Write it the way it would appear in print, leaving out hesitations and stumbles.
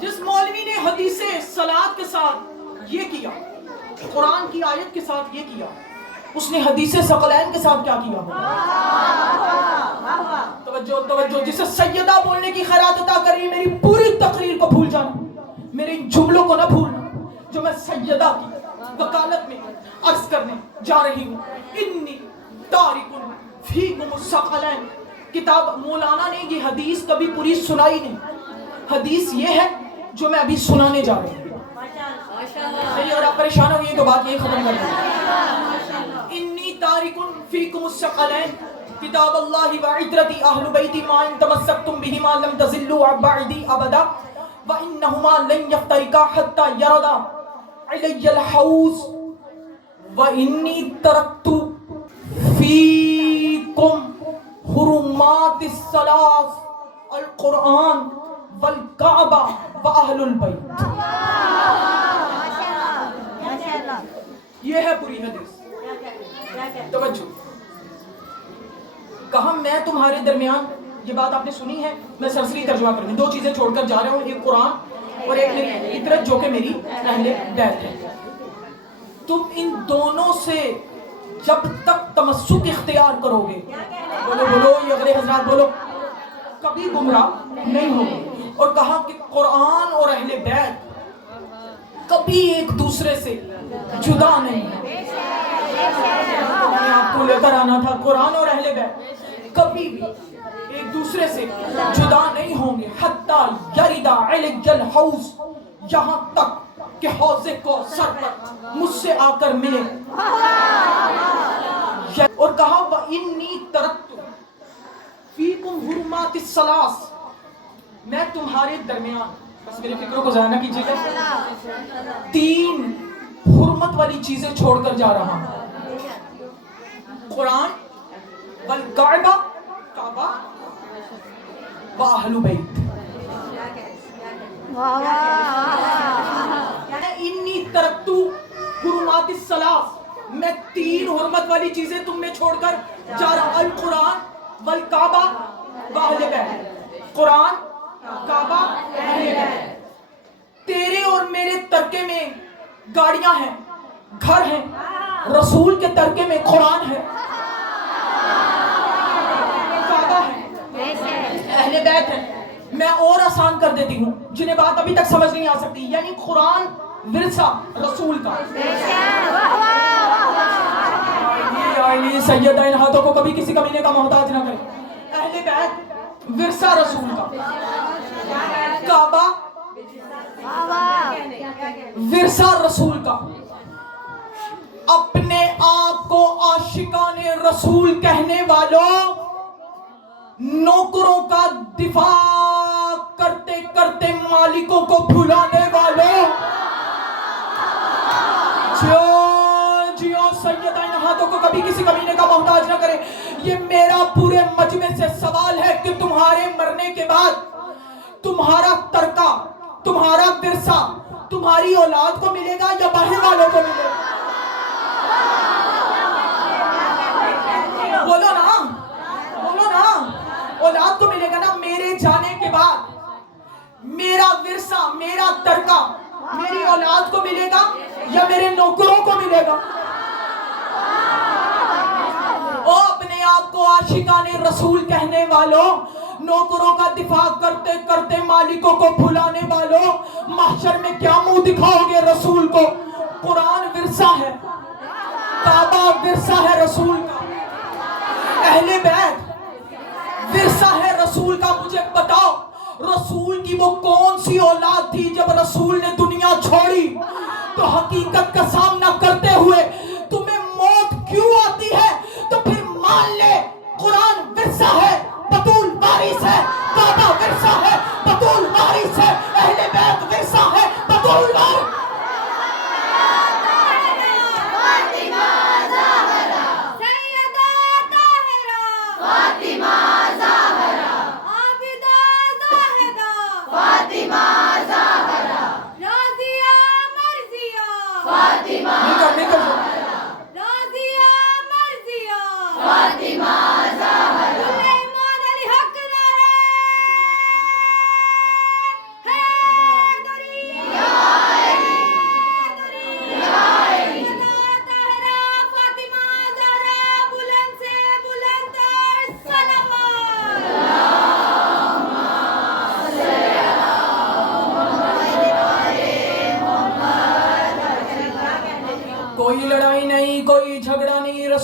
جس مولوی نے حدیث صلات کے ساتھ یہ کیا، قرآن کی آیت کے ساتھ یہ کیا، اس نے حدیث ثقلین کے ساتھ کیا کیا؟ توجہ، جسے سیدہ بولنے کی خیرات عطا کر رہی، میری پوری تقریر کو بھول جانا، میرے ان جملوں کو نہ بھولنا جو میں سیدہ کی وکالت میں عرض کرنے جا رہی ہوں۔ انی تارک فیکم الثقلین، کتاب مولانا نے یہ حدیث کبھی پوری سنائی نہیں، حدیث یہ ہے جو میں ابھی سنانے جا رہی ہوں۔ نہیں، اگر آپ پریشان ہوئے تو بات یہ ختم کر دیں۔ انی تارک فیکم الثقلین کتاب اللہ وعترتی اہل بیتی ما ان تمسکتم بہما لم تضلوا بعدی ابدا وانہما لن یفترقا حتی یردا علی الحوض وانی ترکت فیکم حرمات الثلاث القرآن والکعبہ واہل البیت۔ یہ ہے پوری حدیث۔ توجہ، کہا میں تمہارے درمیان، یہ بات آپ نے سنی ہے، میں سرسری ترجمہ کروں، دو چیزیں چھوڑ کر جا رہا ہوں، ایک قرآن اور ایک میری عطرت جو کہ میری اہل بیت ہے۔ تم ان دونوں سے جب تک تمسک اختیار کرو گے، بولو بولو یہ اگلے حضرات بولو، کبھی گمراہ نہیں ہوگے۔ اور کہا کہ قرآن اور اہل بیت کبھی ایک دوسرے سے جدا نہیں ہے۔ میں آپ کو لے کر آنا تھا، قرآن اور اہل بیت کبھی بھی ایک دوسرے سے جدا نہیں ہوں گے، حتی یردا علی الحوض، یہاں تک کہ حوض کوثر پر مجھ سے آ کر ملے۔ اور کہا وَإِنِّي تَرَكْتُ فِيكُمْ حُرُمَاتِ الثَّلَاثِ، میں تمہارے درمیان، بس میرے فکروں کو ضائع نہ کیجیے گا، 3 حرمت والی چیزیں چھوڑ کر جا رہا ہوں، قرآن والکعبہ، کعبہ واہل بیت۔ انی ترکت حرمات الثلاث، میں 3 حرمت والی چیزیں تم میں چھوڑ کر جا رہا ہوں، القرآن والکعبہ واہل بیت، قرآن، کعبہ، اہل بیت۔ تیرے اور میرے ترکے میں گاڑیاں ہیں، گھر ہیں، رسول کے ترکے میں قرآن ہے، کعبہ ہے، اہل بیت ہے۔ میں اور آسان کر دیتی ہوں جنہیں بات ابھی تک سمجھ نہیں آ سکتی، یعنی قرآن ورثہ رسول کا۔ یہ سیدہ ان ہاتھوں کو کبھی کسی کمینے کا محتاج نہ کرے۔ اہل بیت ورثہ رسول کا، کعبہ ورثہ رسول کا۔ اپنے آپ کو عاشقان رسول کہنے والوں، نوکروں کا دفاع کرتے کرتے مالکوں کو بھلانے والوں، جیو سیدہ ان ہاتھوں کو کبھی کسی کمینے کا محتاج نہ کرے۔ یہ میرا پورے مجمع سے سوال ہے کہ تمہارے مرنے کے بعد تمہارا ترکہ، تمہارا ورثہ تمہاری اولاد کو ملے گا یا باہر والوں کو ملے گا؟ بولو نا، بولو نا، اولاد کو ملے گا نا۔ میرے جانے کے بعد میرا ورثہ، میرا ترکہ میری اولاد کو ملے گا یا میرے نوکروں کو ملے گا؟ او اپنے آپ کو عاشقان رسول کہنے والوں، نوکروں کا دفاع کرتے کرتے مالکوں کو بھلانے والوں، محشر میں کیا منہ دکھاؤ گے رسول کو؟ قرآن ورثہ ہے، کعبہ ورثہ ہے رسول کا، اہل بیت ورثہ ہے رسول کا۔ مجھے بتاؤ رسول کی وہ کون سی اولاد تھی جب رسول نے دنیا چھوڑی تو حقیقت کا سامنا کرتے ہوئے تمہیں موت کیوں آتی ہے؟ تو پھر مان لے قرآن ورثہ ہے، بطول وارث ہے، کعبہ ورثہ ہے، بطول وارث ہے، اہل بیت ورثہ ہے، بطول وارث۔